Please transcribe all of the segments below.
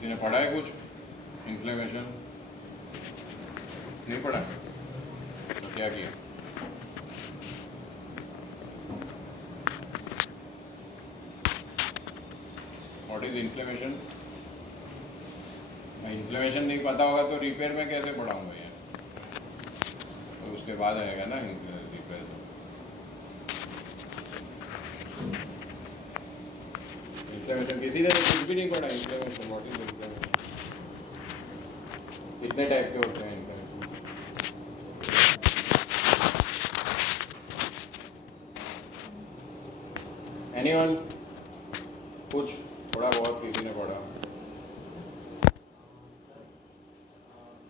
किसी ने पढ़ा है कुछ इन्फ्लेमेशन? नहीं पढ़ा तो क्या किया? What is inflammation? इन्फ्लेमेशन नहीं पता होगा तो रिपेयर में कैसे पढ़ाऊंगा यार? तो उसके बाद आएगा ना रिपेयर। इन्फ्लेमेशन किसी ने कुछ भी नहीं पढ़ा। Inflammation what is inflammation? कितने टाइप के होते हैं इन्फ्लेमेशन? एनीवन? कुछ थोड़ा बहुत किसी ने पढ़ा?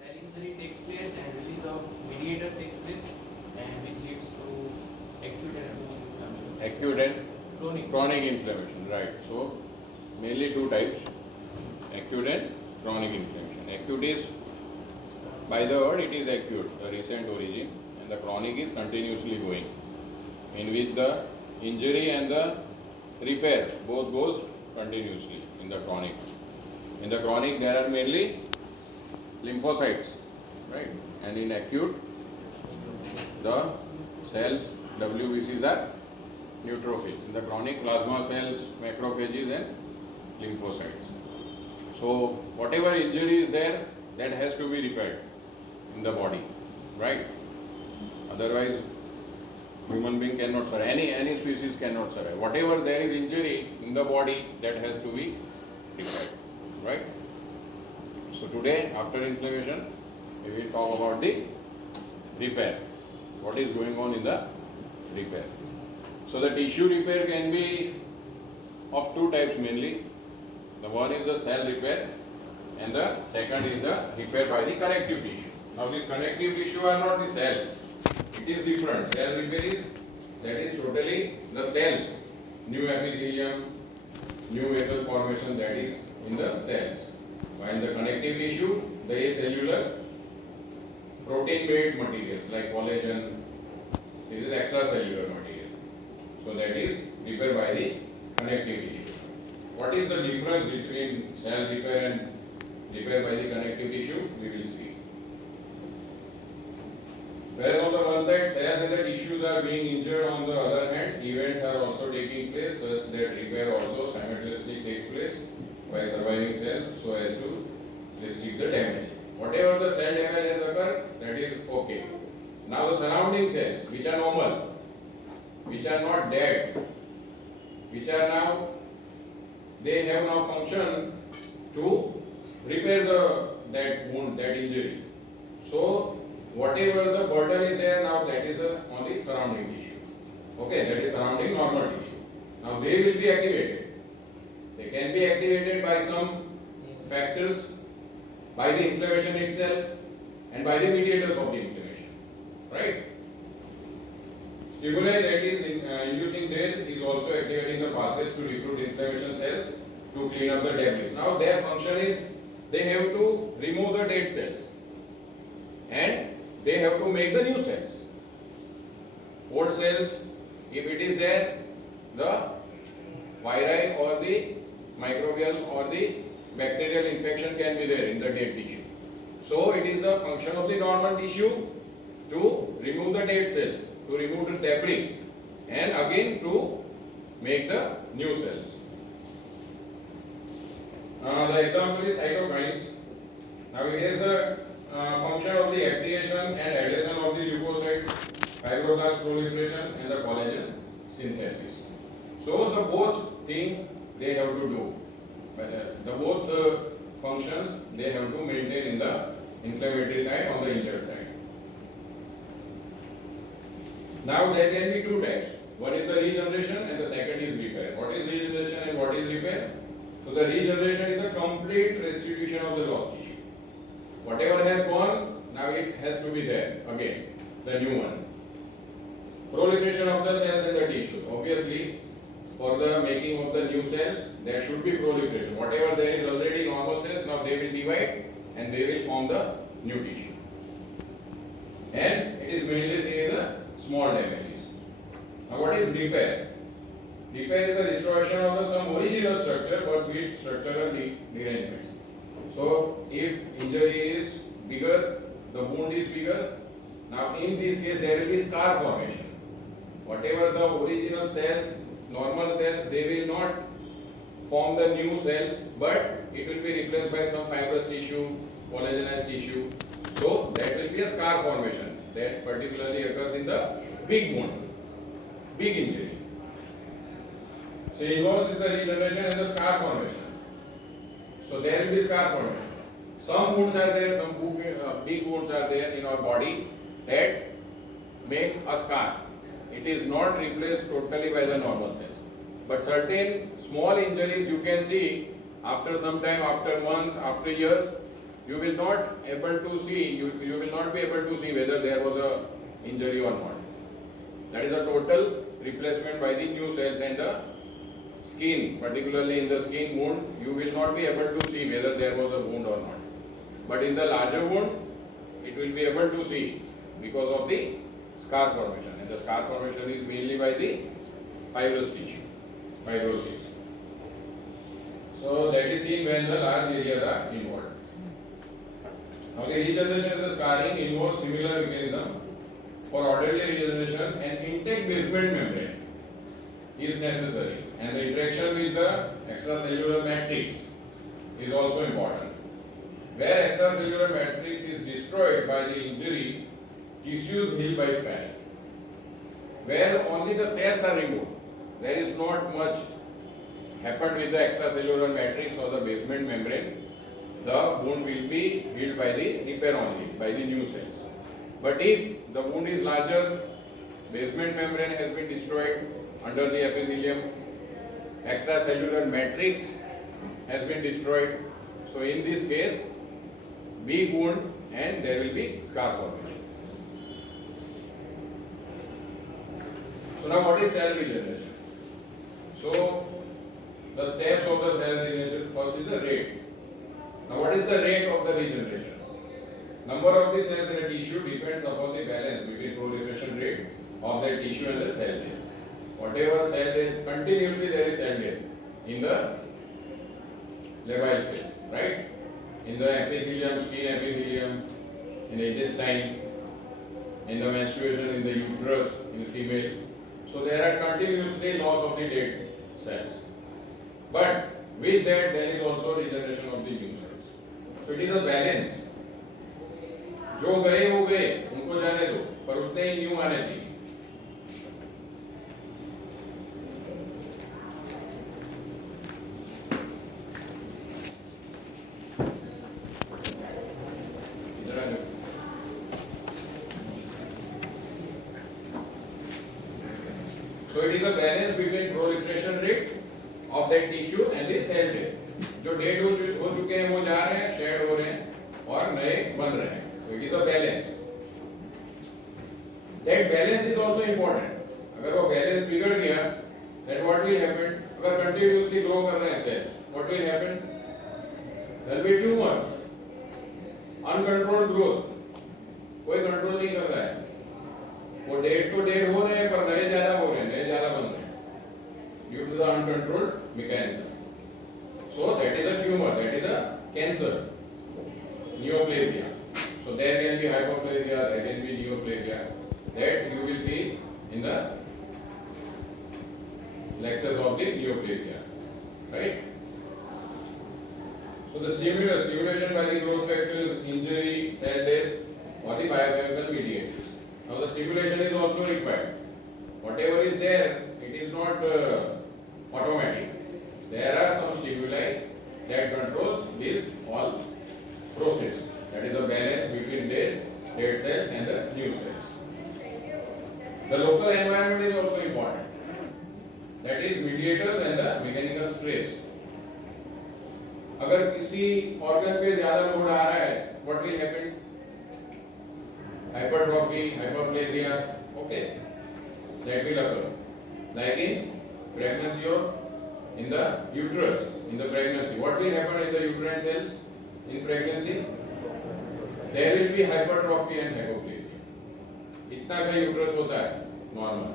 Cell injury takes place and release of mediator takes place and which leads to acute and chronic inflammation. Acute and chronic inflammation, right? So mainly two types, acute and chronic inflammation. Acute is, by the word it is acute, the recent origin, and the chronic is continuously going, in which the injury and the repair both goes continuously in the chronic. In the chronic there are mainly lymphocytes, right? And in acute the cells WBCs are neutrophils. In the chronic, plasma cells, macrophages and lymphocytes. So whatever injury is there, that has to be repaired in the body, right? Otherwise human being cannot survive, any species cannot survive. Whatever there is injury in the body, that has to be repaired, right? So today, after inflammation, we will talk about the repair. What is going on in the repair? So the tissue repair can be of two types mainly. The one is the cell repair and the second is the repair by the connective tissue. Now these connective tissue are not the cells. It is different. Cell repair is, that is totally the cells. New epithelium, new vessel formation, that is in the cells. While the connective tissue, the acellular protein-based materials like collagen, this is extracellular material. So that is repair by the connective tissue. What is the difference between cell repair and repair by the connective tissue? We will see. Whereas on the one side, cells and the tissues are being injured, on the other hand, events are also taking place such that repair also simultaneously takes place by surviving cells so as to receive the damage. Whatever the cell damage has occurred, that is okay. Now the surrounding cells, which are normal, which are not dead, which are now, they have now function to repair that wound, that injury. So whatever the burden is there now, that is on the surrounding tissue. Okay, that is surrounding normal tissue. Now they will be activated. They can be activated by some factors, by the inflammation itself and by the mediators of the inflammation, right? Stimuli that is inducing death is also activating the pathways to recruit inflammation cells to clean up the debris. Now their function is, they have to remove the dead cells and they have to make the new cells. Old cells, if it is there, the viri or the microbial or the bacterial infection can be there in the dead tissue. So it is the function of the normal tissue to remove the dead cells, to remove the debris and again to make the new cells. The example is cytokines. Now it is the function of the activation and adhesion of the leukocytes, fibroblast proliferation and the collagen synthesis. So the both thing they have to do. The both functions they have to maintain in the inflammatory side, on the injured side. Now there can be two types. One is the regeneration and the second is repair. What is regeneration and what is repair? So the regeneration is the complete restitution of the lost tissue. Whatever has gone, now it has to be there again, the new one. Proliferation of the cells and the tissues. Obviously, for the making of the new cells, there should be proliferation. Whatever there is already normal cells, now they will divide and they will form the new tissue. And it is mainly seen in the small damages. Now what is repair? Repair is the restoration of some original structure but with structural derangements. So if injury is bigger, the wound is bigger. Now in this case there will be scar formation. Whatever the original cells, normal cells, they will not form the new cells, but it will be replaced by some fibrous tissue, collagenous tissue. So that will be a scar formation that particularly occurs in the big wound, big injury. So involves in the regeneration and the scar formation. So there will be scar formation. Some wounds are there, some big wounds are there in our body that makes a scar. It is not replaced totally by the normal cells. But certain small injuries you can see after some time, after months, after years, you will not able to see, you will not be able to see whether there was a injury or not. That is a total replacement by the new cells, and the skin, particularly in the skin wound, you will not be able to see whether there was a wound or not. But in the larger wound, it will be able to see because of the scar formation, and the scar formation is mainly by the fibrous tissue, fibrosis. So that is seen when the large areas are involved. Now the regeneration and the scarring involves similar mechanism. For orderly regeneration, an intact basement membrane is necessary, and the interaction with the extracellular matrix is also important. Where extracellular matrix is destroyed by the injury, tissues heal by scarring. Where only the cells are removed, there is not much happened with the extracellular matrix or the basement membrane. The wound will be healed by the repair only, by the new cells. But if the wound is larger, basement membrane has been destroyed under the epithelium, extracellular matrix has been destroyed. So in this case, big wound and there will be scar formation. So now what is cell regeneration? So the steps of the cell regeneration, first is the rate. Now what is the rate of the regeneration? Number of the cells in a tissue depends upon the balance between proliferation rate of the tissue and the cell death. Whatever cell death, continuously there is cell death in the labile cells, right? In the epithelium, skin epithelium, in the intestine, in the menstruation, in the uterus, in the female. So there are continuously loss of the dead cells. But with that there is also regeneration of the new cells. So it is a balance. जो गए वो गए, उनको जाने दो, पर उतने ही new आने चाहिए. So it is a balance between proliferation rate of that tissue and the cell death. जो डेड हो चुके हैं वो जा रहे हैं, शेड हो रहे हैं और नए बन रहे हैं. So it is a balance. That balance is also important. अगर वो balance बिगड़ गया, then what will happen? अगर continuously grow कर रहे हैं cells, what will happen? There will be tumor, uncontrolled growth. कोई control नहीं कर रहा है. वो डेड तो डेड हो रहे हैं पर नए ज्यादा हो रहे हैं, नए ज्यादा बन रहे हैं. Due to the uncontrolled mechanism. So that is a tumor, that is a cancer, neoplasia. So there can be hyperplasia, there can be neoplasia. That you will see in the lectures of the neoplasia, right? So the stimulation by the growth factors, injury, cell death, or the biochemical mediators. Now the stimulation is also required. Whatever is there, it is not automatic. There are some stimuli that controls this all process. That is a balance between dead cells and the new cells. The local environment is also important. That is mediators and the mechanical stress. अगर किसी organ पे ज़्यादा load आ रहा है, what will happen? Hypertrophy, hyperplasia, okay, that will occur. Like in pregnancy or in the uterus, in the pregnancy, what will happen in the uterine cells in pregnancy? There will be hypertrophy and hypoplasia. इतना सा uterus होता है normal,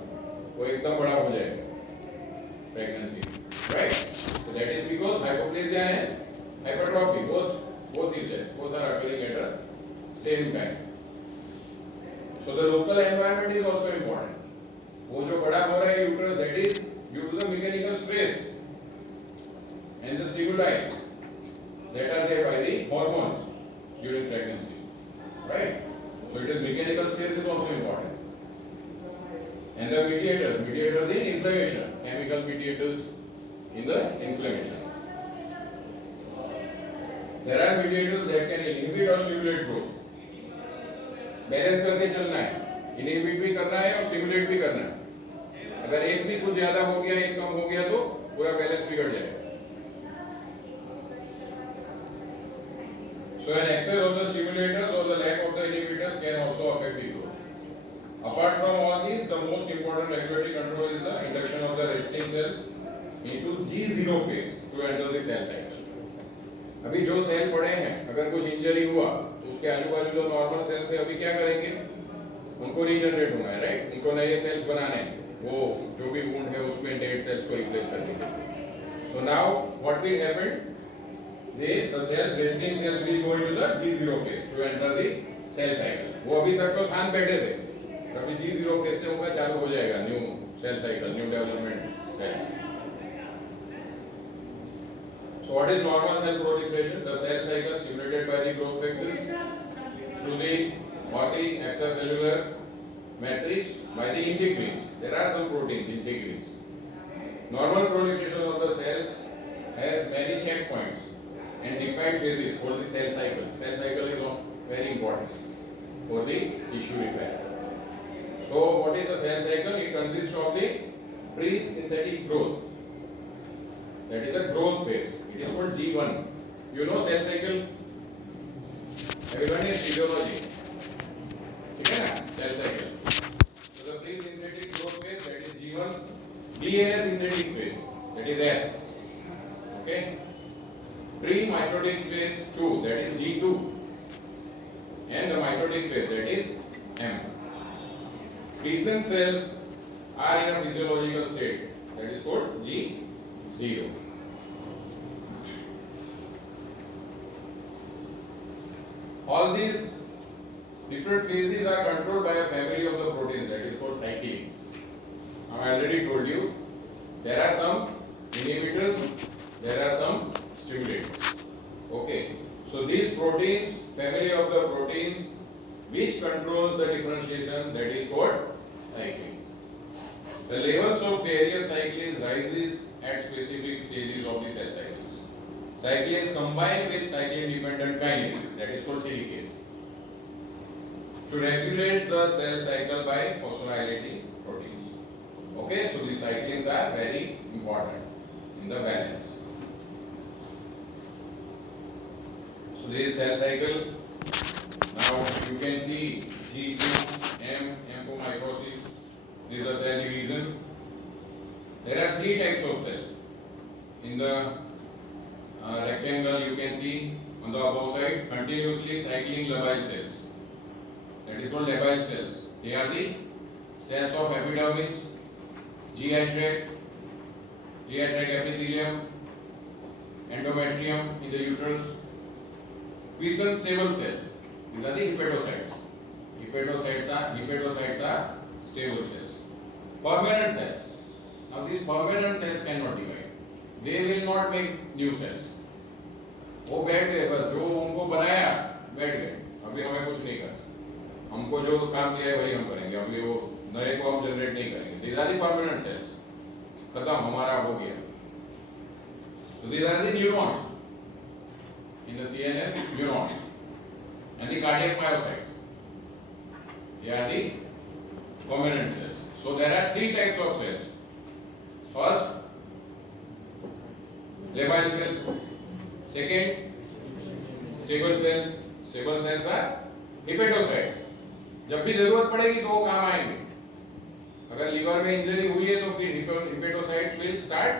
वो एकदम बड़ा हो जाएगा pregnancy, right? So that is because hypoplasia and hypertrophy, both both is there, both are occurring at the same time. So the local environment is also important. वो जो बड़ा हो रहा है uterus, that is due to the mechanical stress and the stimuli that are there by the hormones during pregnancy, right? So it is mechanical stress is also important. And the mediators in inflammation, chemical mediators in the inflammation. There are mediators that can inhibit or stimulate growth. Balance करके चलना है, inhibit भी करना है और stimulate भी करना है. अगर एक भी कुछ ज्यादा हो गया, एक कम हो गया तो पूरा बैलेंस बिगड़ जाएगा. So an excess of the stimulators or the lack of the inhibitors can also affect the growth. Apart from all these, the most important regulatory control is the induction of the resting cells into G0 phase to enter the cell cycle. अभी जो cell पड़े हैं, अगर कुछ injury हुआ तो उसके आजू बाजू जो नॉर्मल सेल्स है अभी क्या करेंगे, उनको रीजनरेट होना है, राइट? उनको नए सेल्स बनाने हैं, वो जो भी वुंड है उसमें डेड सेल्स को रिप्लेस करने के लिए. So now what will happen, the cells resting cells will go into the G0 phase to enter the cell cycle. वो अभी तक तो शांत बैठे थे, अभी G0 phase से उनका चालू हो जाएगा new cell cycle, new development cells. So what is normal cell proliferation? The cell cycle stimulated by the growth factors through the body extracellular matrix by the integrins. There are some proteins, integrins. Normal proliferation of the cells has many checkpoints and defined phases called the cell cycle. Cell cycle is very important for the tissue repair. So what is the cell cycle? It consists of the pre-synthetic growth. That is a growth phase. It is called G1. You know cell cycle? Have you learned in physiology? ठीक है ना? Cell cycle. So the pre-synthetic growth phase, that is G1. DNA synthetic phase, that is S. Okay? Pre-mitotic phase 2, that is G2. And the mitotic phase, that is M. Decent cells are in a physiological state, that is called G0. All these different phases are controlled by a family of the proteins, that is called cyclins. I already told you there are some inhibitors, there are some stimulators. Okay, so these proteins, family of the proteins which controls the differentiation, that is called cyclins. The levels of various cyclins rises at specific stages of the cell cycles. Cyclins combine with cyclin-dependent kinases, that is called CDKs, to regulate the cell cycle by phosphorylating proteins. Okay, so the cyclins are very important in the balance. So this is cell cycle. Now you can see G2, M for mitosis. This is the cell division. There are three types of cell. In the rectangle you can see on the above side continuously cycling labile cells. That is called labile cells. They are the cells of epidermis, GI tract epithelium, endometrium in the uterus. Quiescent stable cells. These are the hepatocytes. Hepatocytes are stable cells. Permanent cells. Now these permanent cells cannot divide. They will not make new cells. वो बैठ गए, बस जो उनको बनाया बैठ गए, अभी हमें कुछ नहीं करना, हमको जो काम दिया है वही हम करेंगे, अभी वो नए को हम जनरेट नहीं करेंगे. These are the permanent cells. खत्म, हमारा हो गया. So these are the neurons in the CNS, neurons and the cardiac myocytes. They are the permanent cells. So there are three types of cells. First, labile cells. Second, stable cells. Stable cells are hepatocytes. जब भी जरूरत पड़ेगी तो वो काम आएंगे. अगर liver में इंजरी हुई है तो फिर hepatocytes will start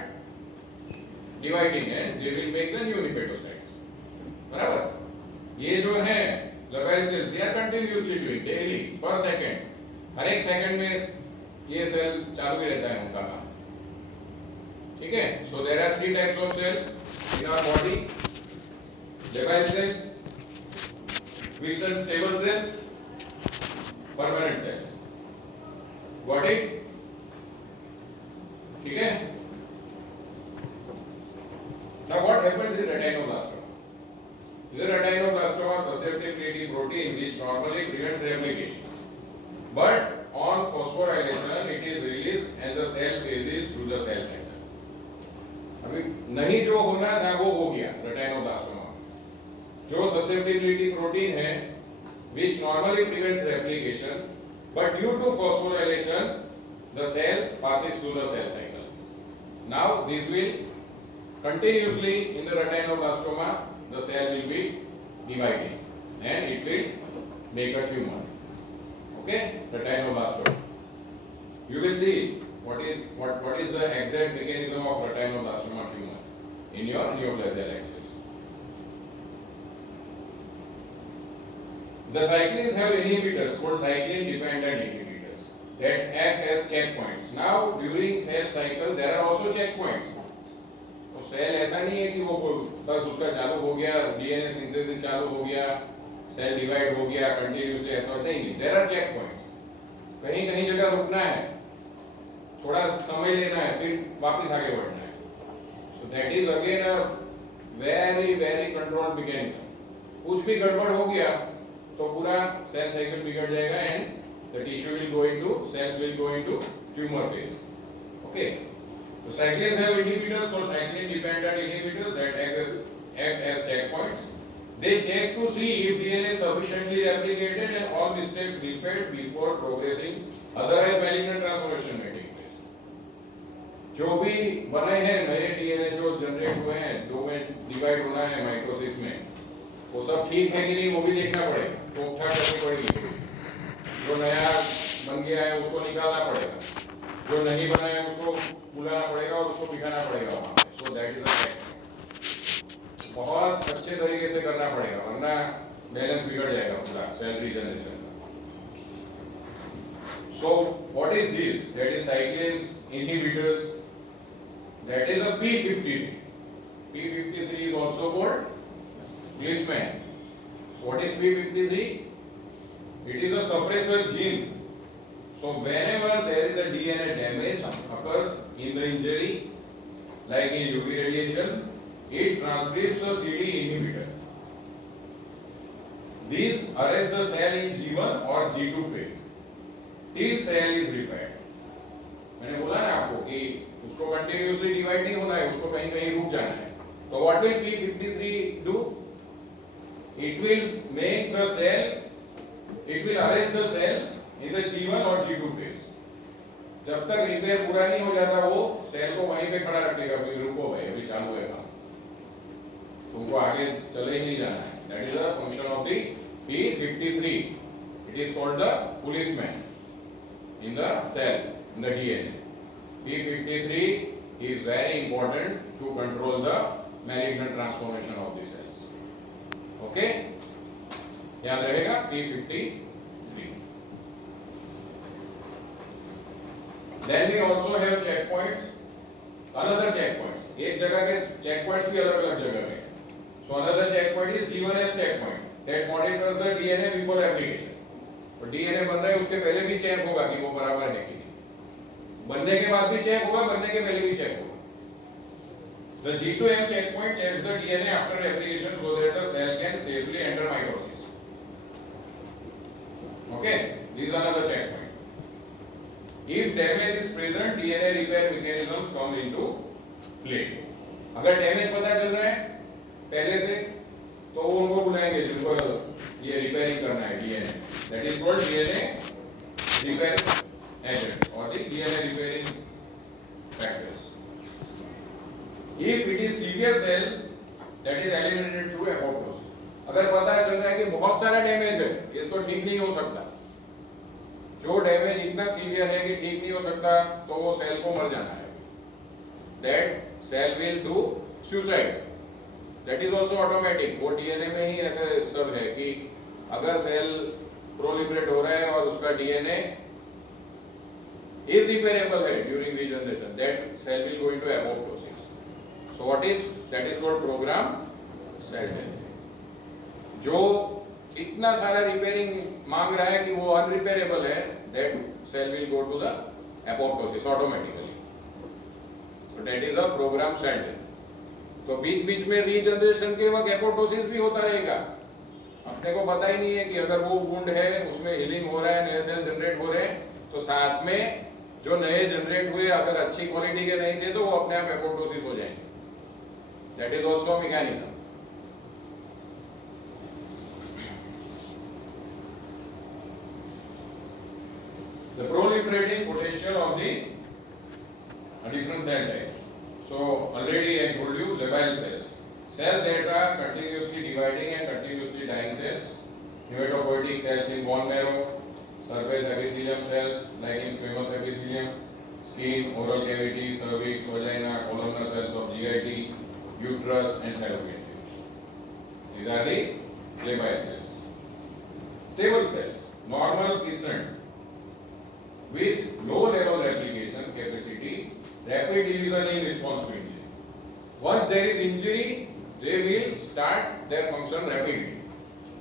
dividing and they will make the new hepatocytes. बराबर? ये जो है labile cells, they are continuously doing daily per second. हर एक सेकंड में ये सेल चालू ही रहता है उनका काम. ठीक है? So there are three types of cells in our body. Labile cells, fixed and stable cells, permanent cells. Got it? ठीक है? Now what happens in retinoblastoma? In retinoblastoma, susceptibility protein which normally prevents replication, but on phosphorylation it is released and the cell phases through the cell cycle. अभी नहीं जो होना था वो हो गया retinoblastoma. जो susceptibility protein है which normally prevents replication, but due to phosphorylation the cell passes through the cell cycle. Now this will continuously in the retinoblastoma the cell will be dividing and it will make a tumor. Okay, retinoblastoma. You will see what is the exact mechanism of retinoblastoma tumor in your neoplasial axis. The cyclins have inhibitors called cyclin dependent inhibitors that act as checkpoints. Now during cell cycle there are also checkpoints. तो cell ऐसा नहीं है कि वो बस उसका चालू हो गया, डीएनए सिंथेसिस चालू हो गया, सेल डिवाइड हो गया कंटिन्यूअसली, ऐसा नहीं. There are checkpoints. कहीं कहीं जगह रुकना है, थोड़ा समय लेना है, फिर वापस आगे बढ़ना है. सो that is again a very very controlled mechanism. कुछ भी गड़बड़ हो गया तो पूरा सेल साइकिल बिगड़ जाएगा and the tissue will go into cells will go into tumour phase. Okay. So cyclins have inhibitors called cyclin dependent inhibitors that act as checkpoints. They check to see if DNA is sufficiently replicated and all mistakes repaired before progressing. Otherwise malignant transformation may take place. जो भी बने हैं नए DNA जो generate हुए हैं, दो में डिवाइड होना है माइटोसिस में, वो सब ठीक है कि नहीं वो भी देखना पड़ेगा, रोकथाम करनी पड़ेगी. जो नया बन गया है उसको निकालना पड़ेगा, जो नहीं बना है उसको बुलाना पड़ेगा और उसको बिठाना पड़ेगा वहां पे. सो दैट इज अ फैक्ट. बहुत अच्छे तरीके से करना पड़ेगा वरना बैलेंस बिगड़ जाएगा पूरा सेल रीजनरेशन का. सो what is this? That is cyclins inhibitors. That is a p53. p53 is also called Leishman. So what is p53? It is a suppressor gene. So whenever there is a DNA damage occurs in the injury, like in UV radiation, it transcripts a CD inhibitor. These arrest the cell in G1 or G2 phase till cell is repaired. मैंने बोला ना आपको कि उसको continuously divide नहीं होना है, उसको कहीं कहीं रुक जाना है. तो what will p53 do? It will make the cell, it will arrest the cell in the G1 और G2 phase. जब तक रिपेयर पूरा नहीं हो जाता वो सेल को वहीं पे खड़ा रखेगा, फिर रुको भाई अभी चालू है काम, तुमको आगे चले ही नहीं जाना है. That is the function of the p53. It is called the policeman in the cell, in the DNA. p53 is very important to control the malignant transformation of the cells. Okay, याद रहेगा p53. Then we also have checkpoints. Another checkpoints. एक जगह के checkpoints भी अलग अलग जगह पे. So another checkpoint is G1S checkpoint that monitors the DNA before application. तो DNA बन रहा है उसके पहले भी चेक होगा कि वो बराबर है कि नहीं. बनने के बाद भी चेक होगा, बनने के पहले भी चेक होगा. The G2M checkpoint checks the DNA after application so that the cell can safely enter mitosis. Okay, this is another checkpoint. If damage is present, DNA repair mechanisms come into play. अगर damage पता चल रहा है पहले से तो वो उनको बुलाएंगे जिनको ये रिपेयरिंग करना है DNA. That is called DNA repair agents और the DNA repairing factors. If it is severe cell that is eliminated through apoptosis. अगर पता चल रहा है कि बहुत सारा डैमेज है, ये तो ठीक नहीं हो सकता, जो डैमेज इतना सीवियर है कि ठीक नहीं हो सकता, तो वो सेल को मर जाना है. That cell will do suicide. That is also automatic. वो डीएनए में ही ऐसे सब है कि अगर सेल प्रोलिफरेट हो रहा है और उसका डीएनए irreparable है during regeneration, that cell will go into apoptosis. So what is that is called program cell death. जो इतना सारा रिपेयरिंग मांग रहा है कि वो अनरिपेयरेबल है, that cell will go to the apoptosis automatically. So that is a program cell. तो बीच बीच में रीजनरेशन के वक्त एपोप्टोसिस भी होता रहेगा. अपने को पता ही नहीं है कि अगर वो वुंड है उसमें हीलिंग हो रहा है, नए सेल जनरेट हो रहे हैं, तो साथ में जो नए जनरेट हुए अगर अच्छी क्वालिटी के नहीं थे तो वो अपने आप एपोप्टोसिस हो जाएंगे. That is also mechanism. The proliferating potential of the different cell types. So already I told you labile cells. Cells that are continuously dividing and continuously dying cells. Hematopoietic cells in bone marrow, surface epithelium cells like in squamous epithelium, skin, oral cavity, cervix, vagina, columnar cells of GIT, uterus and fallopian tubes. These are the labile cells. Stable cells, normal quiescent with low level replication capacity, rapid division in response to injury. Once there is injury, they will start their function rapidly.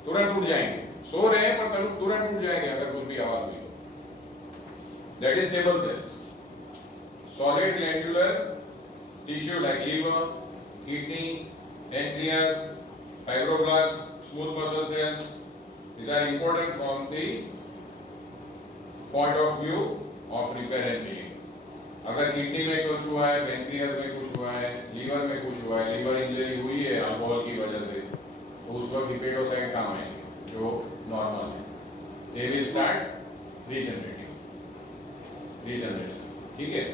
तुरंत उठ जाएंगे. सो रहे हैं पर तुरंत उठ जाएंगे अगर कुछ भी आवाज हुई तो. That is stable cells. Solid glandular tissue like liver, kidney, pancreas, fibroblasts, smooth muscle cells. These are important from the point of view of repair and healing. अगर किडनी में कुछ हुआ है, पेनक्रियास में कुछ हुआ है, लीवर में कुछ हुआ है, लीवर इंजरी हुई है अल्कोहल की वजह से, तो उस वक्त हिपेटोसाइट काम आएंगे जो नॉर्मल है. They will start regeneration. ठीक है.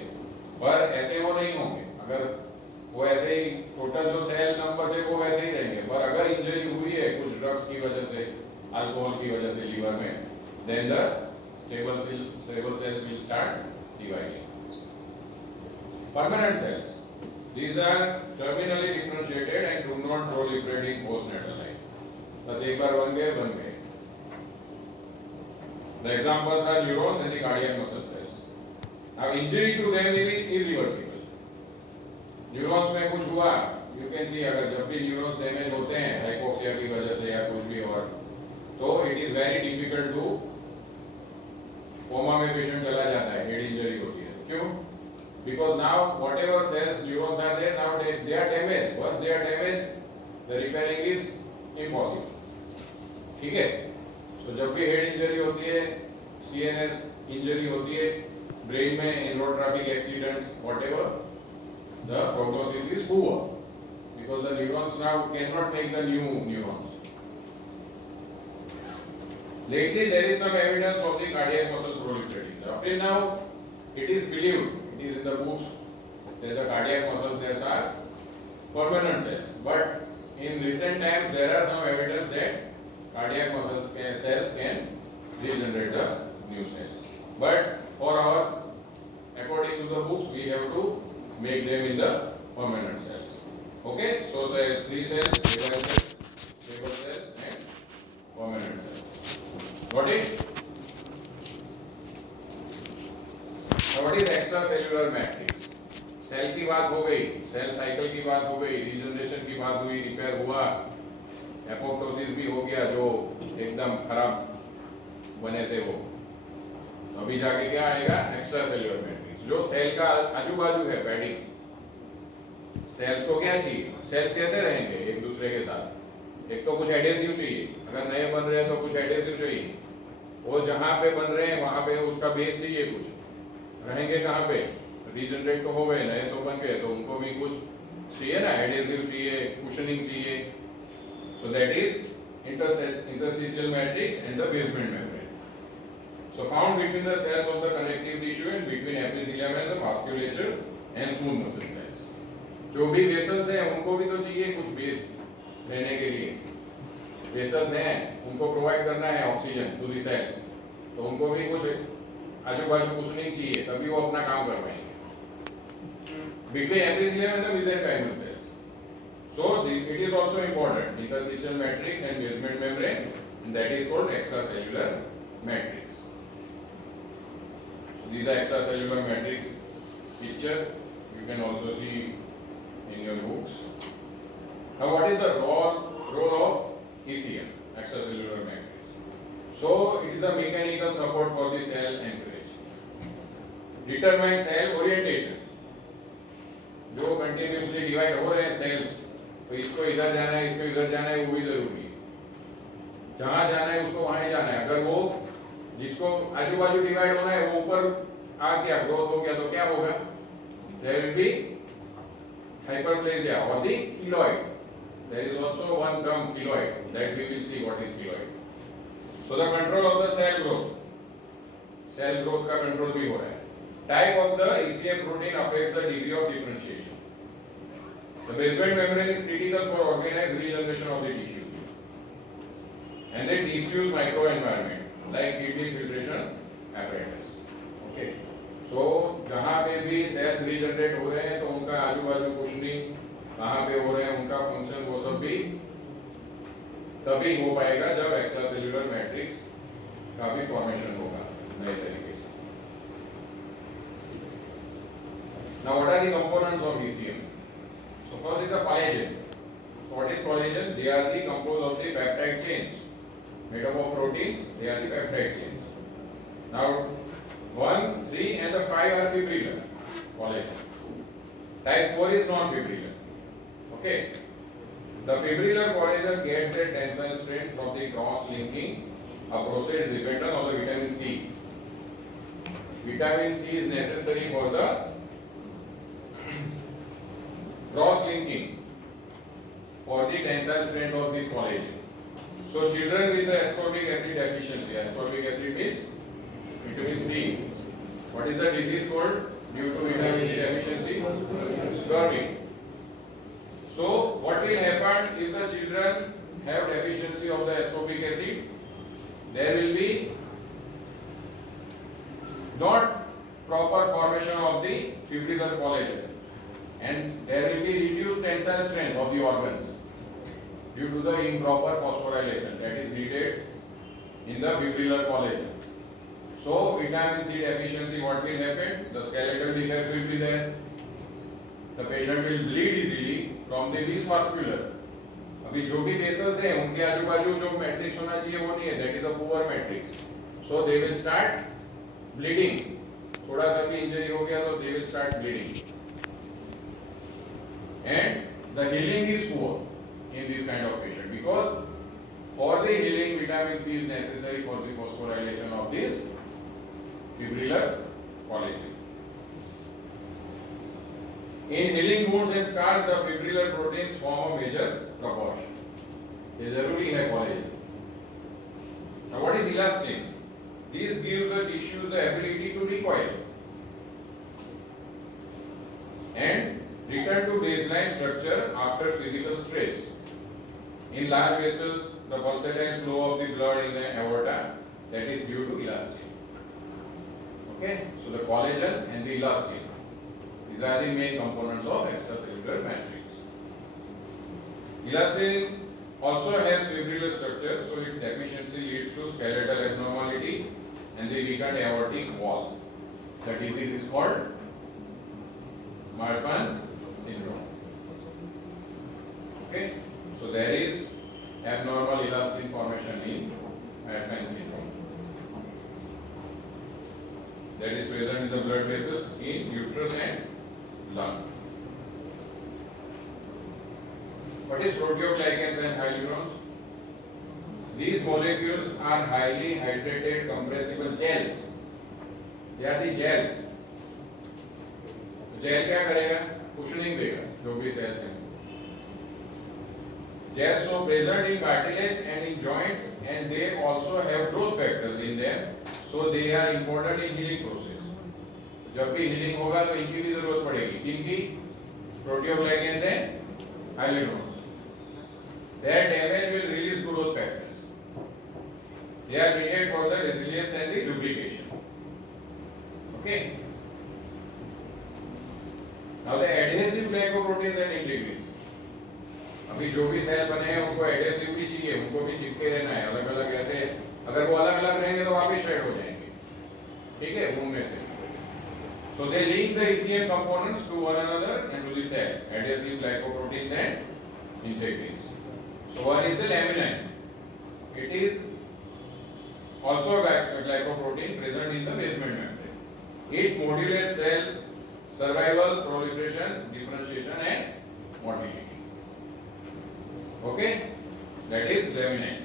पर ऐसे वो नहीं होंगे. अगर वो ऐसे ही टोटल जो सेल नंबर से वो वैसे ही रहेंगे, पर अगर इंजरी हुई है कुछ ड्रग्स की वजह से, अल्कोहल की वजह से लीवर में, then the stable cells will start dividing. Permanent cells. These are terminally differentiated and do not proliferate in postnatal life. बस एक बार बन गए. The examples are neurons and the cardiac muscle cells. Now injury to them will be irreversible. Neurons में कुछ हुआ, you can see अगर जब भी neurons damage होते हैं hypoxia की वजह से या कुछ भी और, तो it is very difficult to coma में पेशेंट चला जाता है, हेड इंजरी होती है. क्यों? Because now whatever cells neurons are there, now they are damage. Once they are damage, the repairing is impossible. ठीक है. तो जब भी हेड इंजरी होती है, सीएनएस इंजरी होती है, ब्रेन में in road traffic accidents, whatever, the prognosis is poor because the neurons now cannot make the new neurons. Lately, there is some evidence of the cardiac muscle proliferating. Up till now, it is believed, it is in the books, that the cardiac muscle cells are permanent cells. But in recent times, there are some evidence that cardiac muscle cells can regenerate the new cells. But for our, according to the books, we have to make them in the permanent cells. Okay? So, say 3 cells, stable cells, and permanent cells. Got it? Now what is extracellular matrix? Cell की बात हो गई, cell cycle की बात हो गई, regeneration की बात हुई, रिपेयर हुआ, एपोप्टोसिस भी हो गया जो एकदम खराब बने थे वो. अभी जाके क्या आएगा? एक्स्ट्रासेल्युलर मैट्रिक्स, जो सेल का आजू बाजू है पैडिंग. सेल्स को क्या चाहिए? सेल्स कैसे रहेंगे एक दूसरे के साथ? एक तो कुछ एडेसिव चाहिए, अगर नए बन रहे हैं तो कुछ एडेसिव चाहिए. वो जहाँ पे बन रहे हैं वहाँ पे उसका बेस चाहिए. कुछ रहेंगे कहाँ पे? रीजनरेट तो हो गए, नए तो बन गए, तो उनको भी कुछ चाहिए ना, एडेसिव चाहिए, कुशनिंग चाहिए. सो that is interstitial matrix and the basement membrane. So found between the cells of the connective tissue and between epithelium and the vasculature and smooth muscle cells. जो भी वेसल्स हैं उनको भी तो चाहिए कुछ बेस रहने के लिए. वेसल्स हैं उनको प्रोवाइड करना है ऑक्सीजन टू द सेल्स, तो उनको भी कुछ आजू बाजू कुशनिंग चाहिए, तभी वो अपना काम कर पाएंगे. Between epithelium and the mesenchymal cells. So it is also important, interstitial matrix and basement membrane, and that is called extracellular matrix. So these are extracellular matrix picture. You can also see in your books. Now what is the role of ECM? extracellular matrix. So it is a mechanical support for the cell anchorage. Determine cell orientation. जो continuously divide हो रहे हैं sales, तो इसको इधर जाना है, इसको इधर जाना है, वो भी जरूरी है. जहां जाना है उसको वहां ही जाना है. अगर वो जिसको आजू बाजू डिवाइड होना है वो ऊपर आ गया, ग्रोथ हो गया, तो क्या होगा? There will be hyperplasia or the keloid. There is also one term keloid that we will see what is keloid. So the control of the cell growth का control भी हो रहा है. Type of the ECM protein affects the degree of differentiation. The basement membrane is critical for organized regeneration of the tissue and the tissue's microenvironment like kidney filtration apparatus. Okay. So जहाँ पे भी sales regenerate हो रहे हैं तो उनका आजू बाजू कुशनिंग कहाँ पे हो रहे हैं, उनका फंक्शन, वो सब भी तभी हो पाएगा जब एक्स्ट्रा सेल्यूलर मैट्रिक्स का भी फॉर्मेशन होगा नए तरीके से. Now what are the components of ECM? So first is the collagen. What is collagen? They are the composed of the peptide chains made up of proteins. They are the peptide chains. Now 1, 3 and the 5 are fibrillar collagen. Type 4 is non-fibrillar. Okay. The fibrillar collagen gets their tensile strength from the cross-linking, a process dependent on the vitamin C. Vitamin C is necessary for the cross-linking for the tensile strength of this collagen. So children with the ascorbic acid deficiency, ascorbic acid means vitamin C. What is the disease called due to vitamin C deficiency? Scurvy. So what will happen if the children have deficiency of the ascorbic acid? There will be not proper formation of the fibrillar collagen and there will be reduced tensile strength of the organs due to the improper phosphorylation that is needed in the fibrillar collagen. So vitamin C deficiency, what will happen? The skeletal defects will be there. The patient will bleed easily from the least vascular. अभी जो भी vessels हैं उनके आजू बाजू जो matrix होना चाहिए वो नहीं है. That is a poor matrix. So they will start bleeding. थोड़ा सा भी इंजरी हो गया तो they will start bleeding. And the healing is poor in this kind of patient because for the healing vitamin C is necessary for the phosphorylation of this fibrillar collagen. In healing wounds and scars, the fibrillar proteins form a major proportion. ये जरूरी है collagen. Now what is elastin? This gives the tissues the ability to recoil and return to baseline structure after physical stress. In large vessels, the pulsatile flow of the blood in the aorta, that is due to elastin. Okay, so the collagen and the elastin, these are the main components of extracellular matrix. Elastin also has fibrillar structure, so its deficiency leads to skeletal abnormality and the weakened aortic wall. The disease is called Marfan's syndrome. Okay, so there is abnormal elastin formation in Marfan's syndrome. That is present in the blood vessels in uterus and lung. What is proteoglycans and hyalurons? These molecules are highly hydrated compressible gels. They are the gels. Gel क्या करेगा? Cushioning देगा जो भी sales हैं. Gels are present in cartilage and in joints, and they also have growth factors in them, so they are important in healing process. जब भी healing होगा तो इनकी भी जरूरत पड़ेगी. किनकी? Proteoglycans and hyalurons. Their damage will release growth factors. They are needed for the resilience and the lubrication. Okay. Now the adhesive glycoproteins and integrins. अभी जो भी सेल बने हैं उनको एडहेसिव भी चाहिए, उनको भी चिपके रहना है. अलग अलग ऐसे अगर वो अलग अलग रहेंगे तो वापस शेड हो जाएंगे. ठीक है, घूमने से. So they link the ECM components to one another and to the cells, adhesive glycoproteins and integrins. So one is the laminin. it is also a glycoprotein present in the basement membrane. It modulates cell survival, proliferation, differentiation and motility. Okay, that is laminin.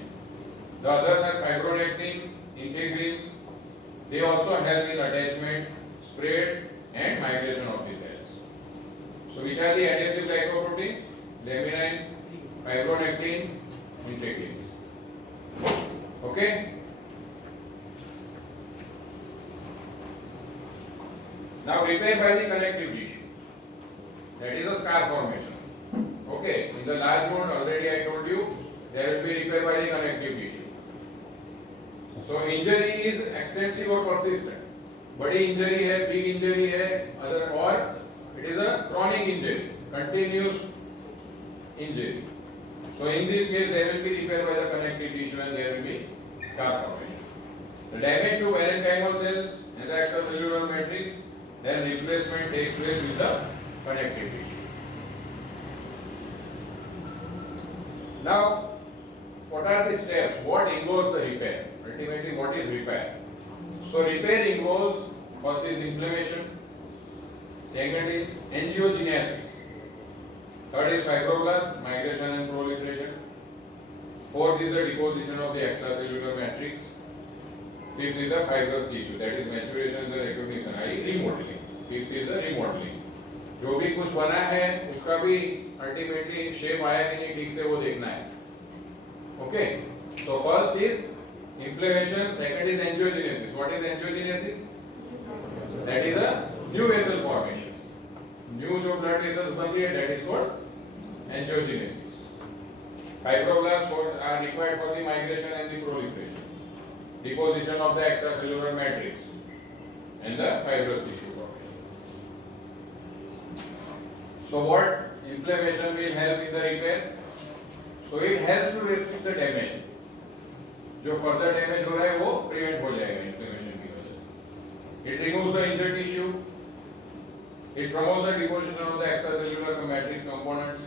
The others are fibronectin, integrins. They also help in attachment, spread and migration of the cells. So which are the adhesive glycoproteins? Laminin, fibronectin, integrins. Okay. Now repair by the connective tissue. That is a scar formation. Okay. In the large wound, already I told you, there will be repair by the connective tissue. So injury is extensive or persistent. बड़ी injury है, big injury है, other or it is a chronic injury, continuous injury. So in this case, there will be repair by the connective tissue and there will be scar formation. The damage to parenchymal cells and the extracellular matrix, then replacement takes place with the connective tissue. Now, what are the steps? What involves the repair? Ultimately, what is repair? So repair involves first is inflammation, second is angiogenesis, third is fibroblast, migration and proliferation, fourth is the deposition of the extracellular matrix, fifth is the fibrous tissue, that is maturation and the recognition, i.e. remodeling, fifth is the remodeling. जो भी कुछ बना है उसका भी ultimately shape आया कि नहीं ठीक से वो देखना है. Okay, so first is inflammation, second is angiogenesis. What is angiogenesis? That is a new vessel formation. New जो blood vessels बन रही है, that is called angiogenesis. Fibroblasts are required for the migration and the proliferation, deposition of the extracellular matrix, and the fibrous tissue formation. So what inflammation will help in the repair? So it helps to restrict the damage. जो further damage हो रहा है वो prevent हो जाएगा inflammation की वजह से. It removes the injured tissue. It promotes the deposition of the extracellular matrix components.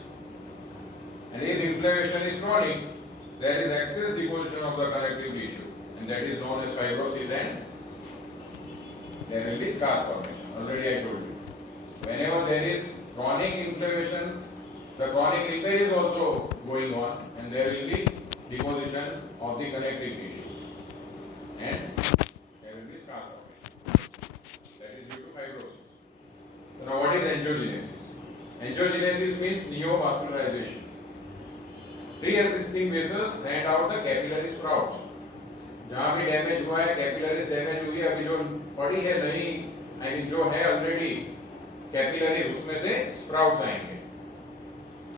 And if inflammation is chronic, there is excess deposition of the connective tissue, and that is known as fibrosis, and there will be scar formation. Already I told you. Whenever there is chronic inflammation, the chronic repair is also going on, and there will be deposition of the connective tissue, and there will be scar formation. That is due to fibrosis. So now what is angiogenesis? Angiogenesis means neovascularization. Pre-existing vessels send out the capillary sprouts. जहाँ भी damage हुआ है, capillaries damage हुई है, अभी जो पड़ी है नहीं, I mean जो है ऑलरेडी कैपिलरीज, उसमें से स्प्राउट्स आएंगे.